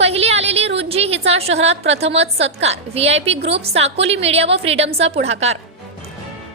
पहिली आलेली रुंजी हिचा शहरात प्रथमच सत्कार. V I P group Sakoli media व फ्रीडमचा पुढाकार.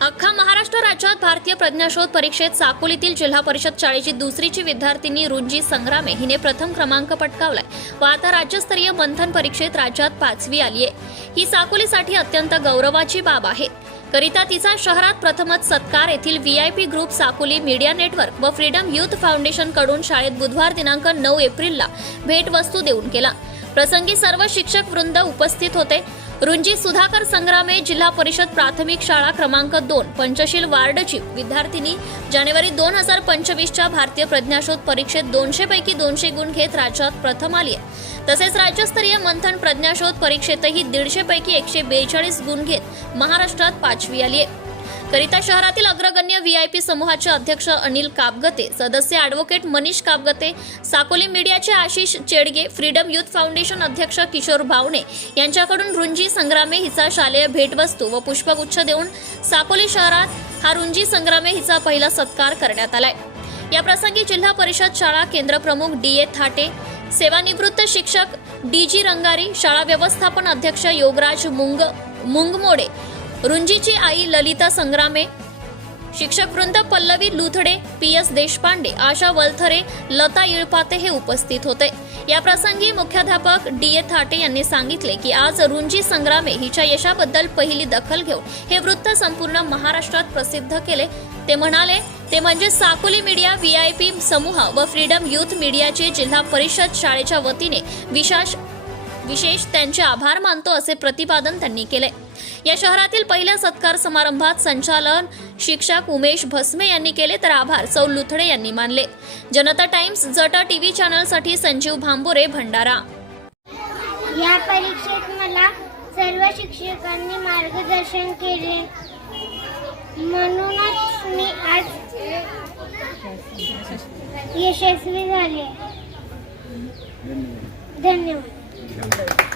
अख्खा महाराष्ट्र राज्यात भारतीय प्रज्ञाशोध परीक्षेत साकोलीतील जिल्हा परिषद शाळेची दुसरीची विद्यार्थिनी रुंजी संग्रामे हिने प्रथम क्रमांक पटकावलाय व आता राज्यस्तरीय मंथन परीक्षेत राज्यात पाचवी आली आहे ही साकोलीसाठी अत्यंत गौरवाची बाब आहे. करिता तिचा शहरात प्रथमच सत्कार येथील V I P group Sakoli media network व फ्रीडम युथ फाउंडेशनकडून शाळेत बुधवार दिनांक नऊ एप्रिलला भेटवस्तू देऊन केला. प्रसंगी सर्व शिक्षक वृंद उपस्थित होते. रुंजी सुधाकर संग्रामे जिल्हा परिषद प्राथमिक शाळा क्रमांक दोन पंचशील वार्डची. विद्यार्थिनी जानेवारी दोन हजार पंचवीसच्या भारतीय प्रज्ञाशोध परीक्षेत दोनशे पैकी दोनशे गुण घेत राज्यात प्रथम आली आहे. तसेच राज्यस्तरीय मंथन प्रज्ञाशोध परीक्षेतही दीडशे पैकी एकशे बेचाळीस गुण घेत महाराष्ट्रात पाचवी आली आहे. करिता शहरातील अग्रगण्य व्ही आय पी समूहाचे अध्यक्ष अनिल कापगते सदस्य ॲडव्होकेट मनीष कापगते साकोली मीडियाचे Ashish Chedge freedom youth foundation अध्यक्ष किशोर भावणे यांच्याकडून रुंजी संग्रामे हिचा शालेय भेटवस्तू व पुष्पगुच्छ देऊन साकोली शहरात हा रुंजी संग्रामे हिचा पहिला सत्कार करण्यात आलाय. या प्रसंगी जिल्हा परिषद शाळा केंद्रप्रमुख डी ए थाटे सेवानिवृत्त शिक्षक डी जी रंगारी शाळा व्यवस्थापन अध्यक्ष योगराज मुंग मुंगमोडे रुंजीची आई ललिता संग्रामे शिक्षक वृंद पल्लवी लुथडे पी एस देशपांडे आशा वलथरे लता इळपाते हे उपस्थित होते. या प्रसंगी मुख्याध्यापक डी ए थाटे यांनी सांगितले की आज रुंजी संग्रामे हिच्या यशाबद्दल पहिली दखल घेऊन हे वृत्त संपूर्ण महाराष्ट्रात प्रसिद्ध केले. ते म्हणाले ते म्हणजे Sakoli media V I P समूह व फ्रीडम युथ मीडियाचे जिल्हा परिषद शाळेच्या वतीने विशेष विशेष त्यांचे आभार मानतो असे प्रतिपादन त्यांनी केले. या शहरातील पहिल्या सत्कार समारंभात संचालन शिक्षक उमेश भस्मे यांनी केले तर आभार. सौ लुथडे यांनी मानले. जनता टाइम्स जटा टीव्ही चॅनलसाठी संजीव भांबोरे भंडारा. या परीक्षेत मला सर्व शिक्षकांनी मार्गदर्शन केले. म्हणूनच मी आज यशस्वी झाले. धन्यवाद.